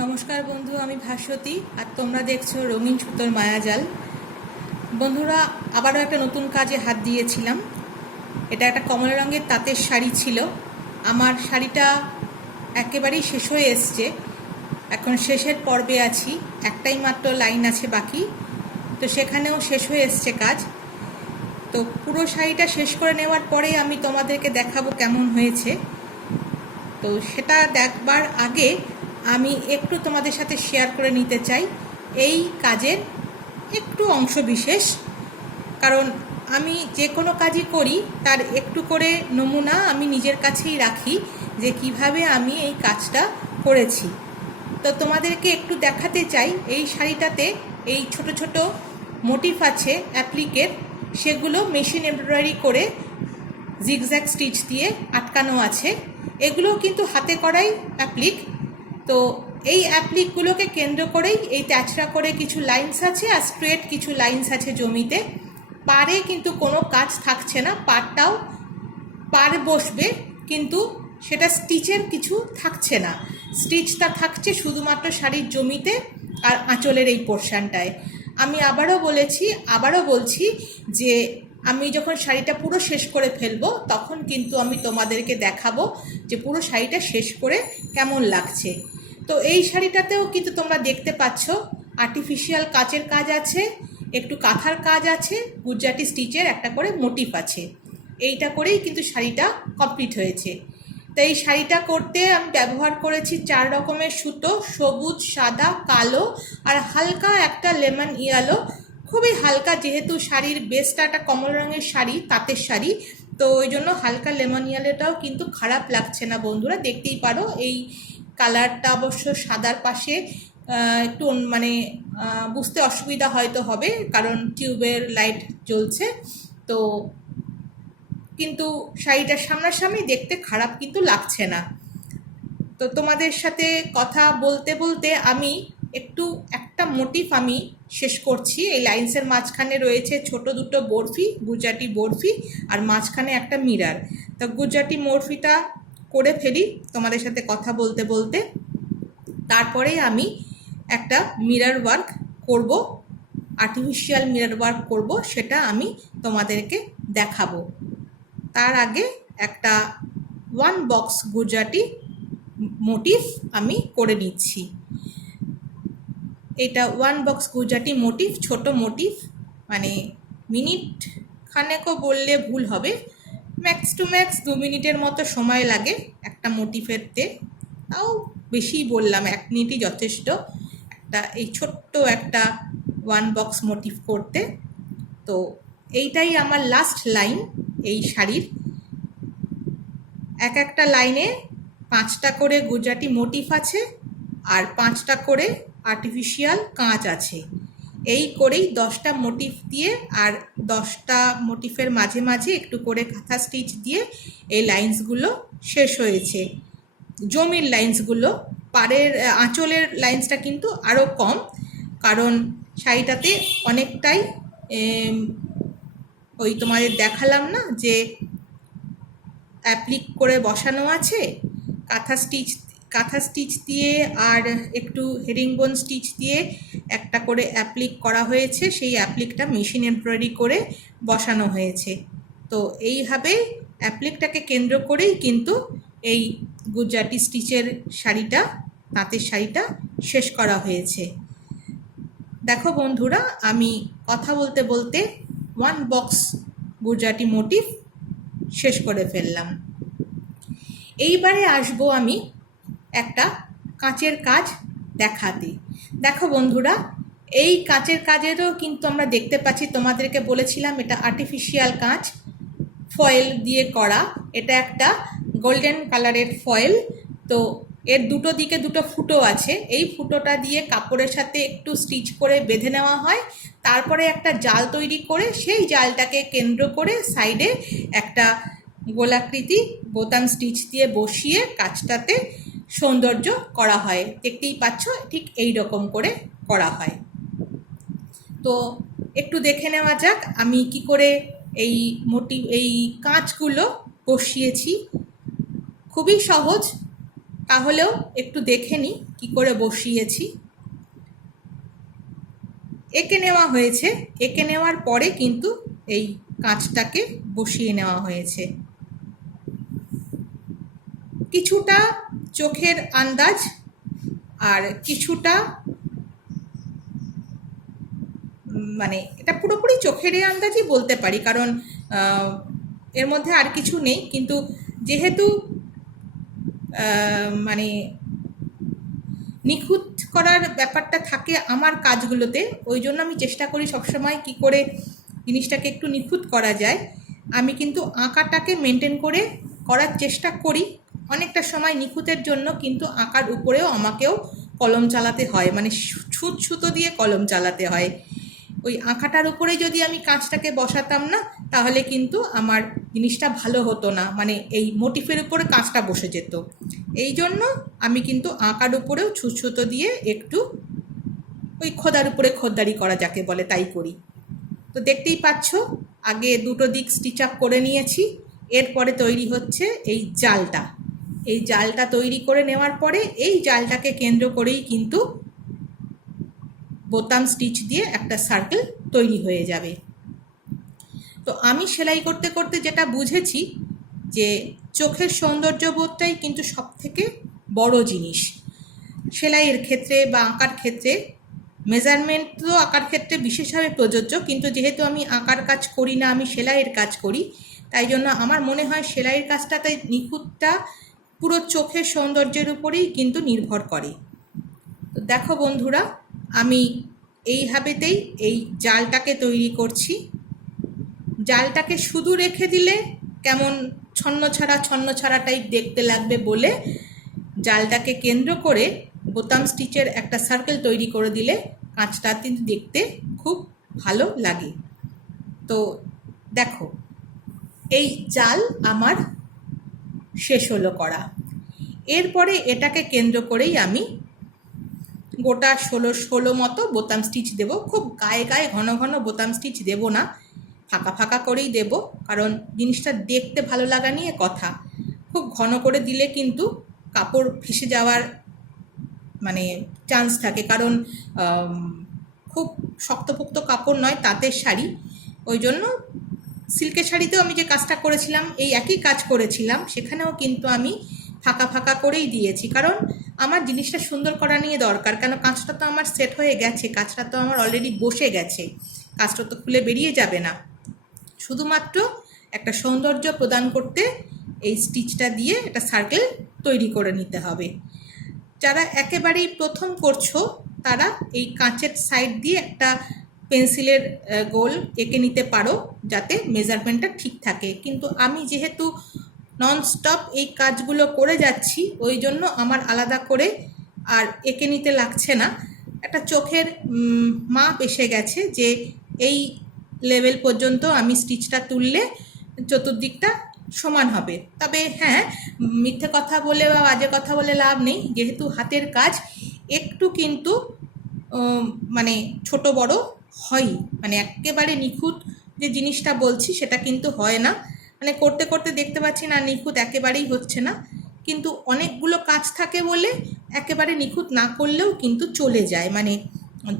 নমস্কার বন্ধু, আমি ভাস্বতী আর তোমরা দেখছো রঙিন সুতোর মায়াজাল। বন্ধুরা, আবারও একটা নতুন কাজে হাত দিয়েছিলাম। এটা একটা কমলা রঙের তাঁতের শাড়ি ছিল। আমার শাড়িটা একেবারেই শেষ হয়ে এসছে, এখন শেষের পর্বে আছি, একটাই মাত্র লাইন আছে বাকি। তো সেখানেও শেষ হয়ে এসছে কাজ। তো পুরো শাড়িটা শেষ করে নেওয়ার পরেই আমি তোমাদেরকে দেখাবো কেমন হয়েছে। তো সেটা দেখবার আগে আমি একটু তোমাদের সাথে শেয়ার করে নিতে চাই এই কাজের একটু অংশ বিশেষ। কারণ আমি যে কোনো কাজই করি তার একটু করে নমুনা আমি নিজের কাছেই রাখি যে কিভাবে আমি এই কাজটা করেছি। তো তোমাদেরকে একটু দেখাতে চাই এই শাড়িটাতে এই ছোট ছোট মোটিফ আছে অ্যাপ্লিকের, সেগুলো মেশিন এমব্রয়ডারি করে জিগজ্যাগ স্টিচ দিয়ে আটকানো আছে। এগুলো কিন্তু হাতে করাই অ্যাপ্লিক। তো এই অ্যাপ্লিকগুলোকে কেন্দ্র করেই এই ট্যাচড়া করে কিছু লাইন্স আছে আর স্ট্রেট কিছু লাইন্স আছে জমিতে। পারে কিন্তু কোনো কাজ থাকছে না, পারটাও পার বসবে, কিন্তু সেটা স্টিচের কিছু থাকছে না। স্টিচটা থাকছে শুধুমাত্র শাড়ির জমিতে আর আঁচলের এই পোর্শনটায়। আমি আবারও বলছি যে আমি যখন শাড়িটা পুরো শেষ করে ফেলবো তখন কিন্তু আমি তোমাদেরকে দেখাবো যে পুরো শাড়িটা শেষ করে কেমন লাগছে। তো এই শাড়িটাতেও কিন্তু তোমরা দেখতে পাচ্ছ আর্টিফিশিয়াল কাচের কাজ আছে, একটু কাঁথার কাজ আছে, গুজরাটি স্টিচের একটা করে মোটিফ আছে। এইটা করেই কিন্তু শাড়িটা কমপ্লিট হয়েছে। তো এই শাড়িটা করতে আমি ব্যবহার করেছি 4 রকমের সুতো, সবুজ, সাদা, কালো আর হালকা একটা লেমন ইয়েলো। খুবই হালকা, যেহেতু শাড়ির বেসটা একটা কমলা রঙের শাড়ি, তাঁতের শাড়ি, তো ওই জন্য হালকা লেমন ইয়েলোটাও কিন্তু খারাপ লাগছে না বন্ধুরা, দেখতেই পারো। এই কালারটা অবশ্য সাদার পাশে একটু মানে বুঝতে অসুবিধা হয়তো হবে কারণ টিউবের লাইট জ্বলছে। তো কিন্তু শাড়িটার সামনাসামনি দেখতে খারাপ কিন্তু লাগছে না। তো তোমাদের সাথে কথা বলতে বলতে আমি একটা মোটিফ আমি শেষ করছি। এই লাইন্সের মাঝখানে রয়েছে ছোট দুটো বরফি, গুজরাটি বরফি, আর মাঝখানে একটা মিরার। তো গুজরাটি বরফিটা করে ফেলি তোমাদের সাথে কথা বলতে বলতে, তারপরেই আমি একটা মিরার ওয়ার্ক করব, আর্টিফিশিয়াল মিরার ওয়ার্ক করব, সেটা আমি তোমাদেরকে দেখাবো। তার আগে একটা 1 বক্স গুজরাটি মোটিফ আমি করে নিচ্ছি। এটা 1 বক্স গুজরাটি মোটিফ, ছোট মোটিফ, মানে মিনিট খানেকও বললে ভুল হবে, ম্যাক্স টু ম্যাক্স 2 মিনিটের মতো সময় লাগে একটা মোটিফেরতে, তাও বেশি বললাম, 1 মিনিটই যথেষ্ট এই ছোট্ট একটা 1 বক্স মোটিফ করতে। তো এইটাই আমার লাস্ট লাইন এই শাড়ির। একটা লাইনে 5টা করে গুজরাটি মোটিফ আছে আর 5টা করে আর্টিফিশিয়াল কাঁচ আছে। এই করেই 10টা মোটিফ দিয়ে আর 10টা মোটিফের মাঝে মাঝে একটু করে কাঁথা স্টিচ দিয়ে এই লাইন্সগুলো শেষ হয়েছে। জমির লাইন্সগুলো, পাড়ের আঁচলের লাইন্সটা কিন্তু আরও কম, কারণ শাড়িটাতে অনেকটাই ওই তোমাদের দেখালাম না যে অ্যাপ্লিক করে বসানো আছে, কাঁথা স্টিচ দিয়ে আর একটু হেরিংবোন স্টিচ দিয়ে একটা করে অ্যাপ্লিক করা হয়েছে, সেই অ্যাপ্লিকটা মেশিন এমব্রয়ডারি করে বসানো হয়েছে। তো এইভাবে অ্যাপ্লিকটাকে কেন্দ্র করেই কিন্তু এই গুজরাটি স্টিচের শাড়িটা, তাঁতের শাড়িটা শেষ করা হয়েছে। দেখো বন্ধুরা, আমি কথা বলতে বলতে 1 বক্স গুজরাটি মোটিফ শেষ করে ফেললাম। এইবারে আসবো আমি একটা কাঁচের কাজ দেখাতে। দেখো বন্ধুরা, এই কাঁচের কাজেরও কিন্তু আমরা দেখতে পাচ্ছি, তোমাদেরকে বলেছিলাম এটা আর্টিফিশিয়াল কাঁচ, ফয়েল দিয়ে করা। এটা একটা গোল্ডেন কালারের ফয়েল। তো এর দুটো দিকে দুটো ফুটো আছে, এই ফুটোটা দিয়ে কাপড়ের সাথে একটু স্টিচ করে বেঁধে নেওয়া হয়, তারপরে একটা জাল তৈরি করে সেই জালটাকে কেন্দ্র করে সাইডে একটা গোলাকৃতি বোতাম স্টিচ দিয়ে বসিয়ে কাজটাতে সৌন্দর্য করা হয়। দেখতেই পাচ্ছ, ঠিক এই রকম করে করা হয়। তো একটু দেখে নেওয়া যাক আমি কি করে এই কাঁচগুলো বসিয়েছি। খুবই সহজ তাহলেও একটু দেখে নিই কী করে বসিয়েছি। এঁকে নেওয়া হয়েছে, এঁকে নেওয়ার পরে কিন্তু এই কাঁচটাকে বসিয়ে নেওয়া হয়েছে। কিছুটা চোখের আন্দাজ আর কিছুটা মানে এটা পুরোপুরি চোখেরই আন্দাজই বলতে পারি, কারণ এর মধ্যে আর কিছু নেই। কিন্তু যেহেতু মানে নিখুঁত করার ব্যাপারটা থাকে আমার কাজগুলোতে, ওই জন্য আমি চেষ্টা করি সবসময় কি করে জিনিসটাকে একটু নিখুঁত করা যায়। আমি কিন্তু আঁকাটাকে মেনটেন করে করার চেষ্টা করি। অনেকটা সময় নিখুঁতের জন্য কিন্তু আঁকার উপরেও আমাকেও কলম চালাতে হয়, মানে সুতো দিয়ে কলম চালাতে হয়। ওই আঁকাটার উপরে যদি আমি কাঁচটাকে বসাতাম না, তাহলে কিন্তু আমার জিনিসটা ভালো হতো না, মানে এই মোটিফের উপরে কাঁচটা বসে যেত। এই জন্য আমি কিন্তু আঁকার উপরেও সুতো দিয়ে একটু ওই খোদার উপরে খোদ্দারি করা যাকে বলে তাই করি। তো দেখতেই পাচ্ছ, আগে দুটো দিক স্টিচ আপ করে নিয়েছি। এরপরে তৈরি হচ্ছে এই জালটা। এই জালটা তৈরি করে নেওয়ার পরে এই জালটাকে কেন্দ্র করেই কিন্তু বোতাম স্টিচ দিয়ে একটা সার্কেল তৈরি হয়ে যাবে। তো আমি সেলাই করতে করতে যেটা বুঝেছি যে চোখের সৌন্দর্যবোধটাই কিন্তু সবথেকে বড় জিনিস সেলাইয়ের ক্ষেত্রে বা আঁকার ক্ষেত্রে। মেজারমেন্ট তো আঁকার ক্ষেত্রে বিশেষভাবে প্রযোজ্য, কিন্তু যেহেতু আমি আঁকার কাজ করি না, আমি সেলাইয়ের কাজ করি, তাই জন্য আমার মনে হয় সেলাইয়ের কাজটাতে নিখুঁতটা পুরো চোখের সৌন্দর্যের উপরেই কিন্তু নির্ভর করে। তো দেখো বন্ধুরা, আমি এইভাবেতেই এই জালটাকে তৈরি করছি। জালটাকে শুধু রেখে দিলে কেমন ছন্ন ছাড়া টাইপ দেখতে লাগবে বলে জালটাকে কেন্দ্র করে বোতাম স্টিচের একটা সার্কেল তৈরি করে দিলে কাঁচটা কিন্তু দেখতে খুব ভালো লাগে। তো দেখো, এই জাল আমার শেষ হলো করা। এরপরে এটাকে কেন্দ্র করেই আমি গোটা 16 মতো বোতাম স্টিচ দেব। খুব গায়ে গায়ে ঘন ঘন বোতাম স্টিচ দেব না, ফাঁকা ফাঁকা করেই দেব, কারণ জিনিসটা দেখতে ভালো লাগা নিয়ে কথা। খুব ঘন করে দিলে কিন্তু কাপড় ফেঁসে যাওয়ার মানে চান্স থাকে, কারণ খুব শক্তপোক্ত কাপড় নয় তাঁতের শাড়ি। ওই জন্য সিল্কের শাড়িতেও আমি যে কাজটা করেছিলাম, এই একই কাজ করেছিলাম, সেখানেও কিন্তু আমি ফাঁকা ফাঁকা করেই দিয়েছি, কারণ আমার জিনিসটা সুন্দর করা নিয়ে দরকার। কেন, কাঁচটা তো আমার সেট হয়ে গেছে, কাঁচটা তো আমার অলরেডি বসে গেছে, কাঁচটা তো খুলে বেরিয়ে যাবে না। শুধুমাত্র একটা সৌন্দর্য প্রদান করতে এই স্টিচটা দিয়ে একটা সার্কেল তৈরি করে নিতে হবে। যারা একেবারেই প্রথম করছো তারা এই কাঁচের সাইড দিয়ে একটা পেন্সিলের গোল এঁকে নিতে পারো, যাতে মেজারমেন্টটা ঠিক থাকে। কিন্তু আমি যেহেতু ননস্টপ এই কাজগুলো করে যাচ্ছি, ওই জন্য আমার আলাদা করে আর এঁকে নিতে লাগছে না। একটা চোখের মাপ এসে গেছে যে এই লেভেল পর্যন্ত আমি স্টিচটা তুললে চতুর্দিকটা সমান হবে। তবে হ্যাঁ, মিথ্যে কথা বলে বা বাজে কথা বলে লাভ নেই, যেহেতু হাতের কাজ একটু কিন্তু মানে ছোট বড় হয়ই, মানে একেবারে নিখুঁত যে জিনিসটা বলছি সেটা কিন্তু হয় না। মানে করতে করতে দেখতে পাচ্ছি না নিখুঁত একেবারেই হচ্ছে না, কিন্তু অনেকগুলো কাজ থাকে বলে একেবারে নিখুঁত না করলেও কিন্তু চলে যায়, মানে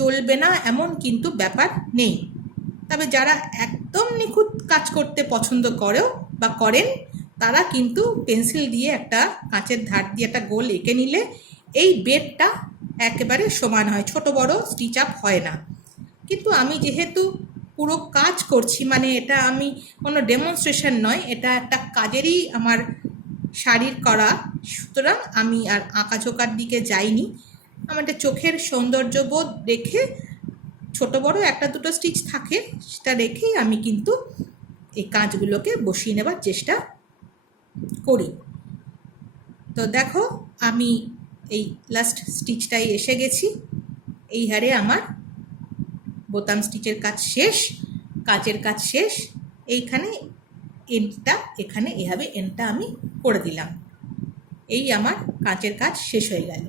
চলবে না এমন কিন্তু ব্যাপার নেই। তবে যারা একদম নিখুঁত কাজ করতে পছন্দ করেও বা করেন, তারা কিন্তু পেন্সিল দিয়ে একটা কাঁচের ধার দিয়ে একটা গোল এঁকে নিলে এই বেডটা একেবারে সমান হয়, ছোট বড় স্টিচ আপ হয় না। কিন্তু আমি যেহেতু পুরো কাজ করছি, মানে এটা আমি কোনো ডেমনস্ট্রেশন নয়, এটা একটা কাজেরই আমার শাড়ির করা, সুতরাং আমি আর আঁকাঝোঁকার দিকে যাইনি। আমার একটা চোখের সৌন্দর্যবোধ রেখে ছোট বড় একটা দুটো স্টিচ থাকে, সেটা রেখেই আমি কিন্তু এই কাজগুলোকে বসিয়ে নেবার চেষ্টা করি। তো দেখো, আমি এই লাস্ট স্টিচটাই এসে গেছি। এই হারে আমার বোতাম স্টিচের কাজ শেষ, কাজের কাজ শেষ। এইখানে এন্ডটা, এখানে এভাবে এন্ডটা আমি করে দিলাম। এই আমার কাঁচের কাজ শেষ হয়ে গেল।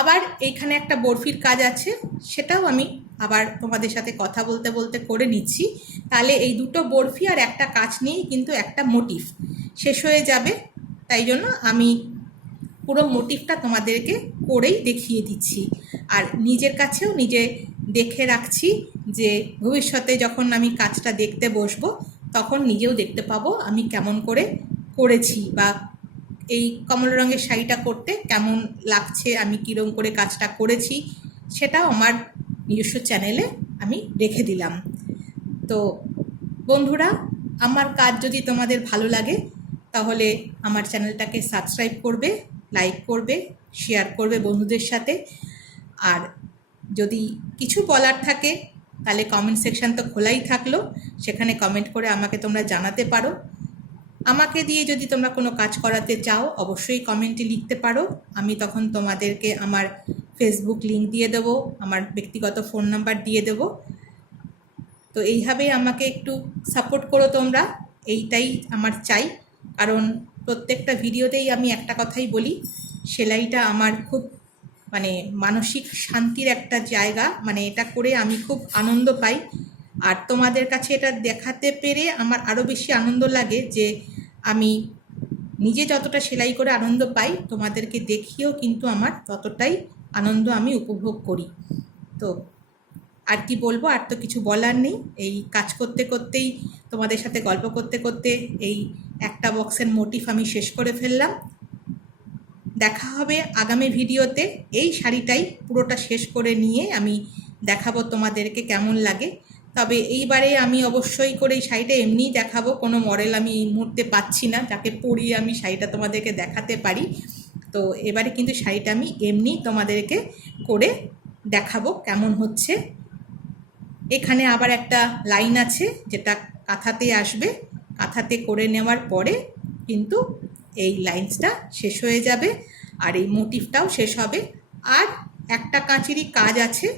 আবার এইখানে একটা বরফির কাজ আছে, সেটাও আমি আবার তোমাদের সাথে কথা বলতে বলতে করে নিচ্ছি। তাহলে এই দুটো বরফি আর একটা কাজ নিয়েই কিন্তু একটা মোটিভ শেষ হয়ে যাবে। তাই জন্য আমি পুরো মোটিভটা তোমাদেরকে করেই দেখিয়ে দিচ্ছি। আর নিজের কাছেও নিজে দেখে রাখছি যে ভবিষ্যতে যখন আমি কাজটা দেখতে বসবো তখন নিজেও দেখতে পাবো আমি কেমন করে করেছি, বা এই কমলা রঙের শাড়িটা করতে কেমন লাগছে, আমি কীরকম করে কাজটা করেছি, সেটাও আমার নিজস্ব চ্যানেলে আমি রেখে দিলাম। তো বন্ধুরা, আমার কাজ যদি তোমাদের ভালো লাগে তাহলে আমার চ্যানেলটাকে সাবস্ক্রাইব করবে, লাইক করবে, শেয়ার করবে বন্ধুদের সাথে। আর যদি কিছু বলার থাকে তাহলে কমেন্ট সেকশন তো খোলাই থাকলো, সেখানে কমেন্ট করে আমাকে তোমরা জানাতে পারো। আমাকে দিয়ে যদি তোমরা কোনো কাজ করাতে চাও অবশ্যই কমেন্টে লিখতে পারো, আমি তখন তোমাদেরকে আমার ফেসবুক লিংক দিয়ে দেবো, আমার ব্যক্তিগত ফোন নাম্বার দিয়ে দেবো। তো এইভাবেই আমাকে একটু সাপোর্ট করো তোমরা, এইটাই আমার চাই। কারণ প্রত্যেকটা ভিডিওতেই আমি একটা কথাই বলি, সেলাইটা আমার খুব মানসিক শান্তির একটা জায়গা, এটা করে আমি খুব আনন্দ পাই। আর তোমাদের কাছে এটা দেখাতে পেরে আমার আরও বেশি আনন্দ লাগে যে আমি নিজে যতটা সেলাই করে আনন্দ পাই তোমাদেরকে দেখিয়েও কিন্তু আমার ততটাই আনন্দ আমি উপভোগ করি। তো আর কি বলবো, আর তো কিছু বলার নেই। এই কাজ করতে করতেই তোমাদের সাথে গল্প করতে করতে এই একটা বক্সের মোটিভ আমি শেষ করে ফেললাম। দেখা হবে আগামী ভিডিওতে। এই শাড়িটাই পুরোটা শেষ করে নিয়ে আমি দেখাবো তোমাদেরকে কেমন লাগে। তবে এইবারে আমি অবশ্যই করে এই শাড়িটা এমনিই দেখাবো, কোনো মডেল আমি এই মুহূর্তে পাচ্ছি না যাকে পরিয়ে আমি শাড়িটা তোমাদেরকে দেখাতে পারি। তো এবারে কিন্তু শাড়িটা আমি এমনি তোমাদেরকে করে দেখাবো কেমন হচ্ছে। এখানে আবার একটা লাইন আছে যেটা কাঁথাতে আসবে, কাঁথাতে করে নেওয়ার পরে কিন্তু এই লাইন্সটা শেষ হয়ে যাবে আর এই মোটিভটাও শেষ হবে। আর একটা কাঁচেরই কাজ আছে,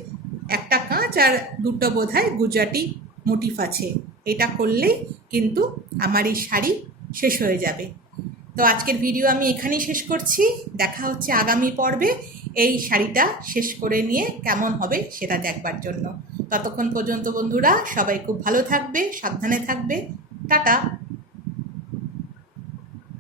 একটা কাঁচ আর দুটো বোধহয় গুজরাটি মোটিভ আছে, এটা করলেই কিন্তু আমার এই শাড়ি শেষ হয়ে যাবে। তো আজকের ভিডিও আমি এখানেই শেষ করছি, দেখা হচ্ছে আগামী পর্বে এই শাড়িটা শেষ করে নিয়ে কেমন হবে সেটা দেখবার জন্য। ততক্ষণ পর্যন্ত বন্ধুরা সবাই খুব ভালো থাকবে, সাবধানে থাকবে, টাটা।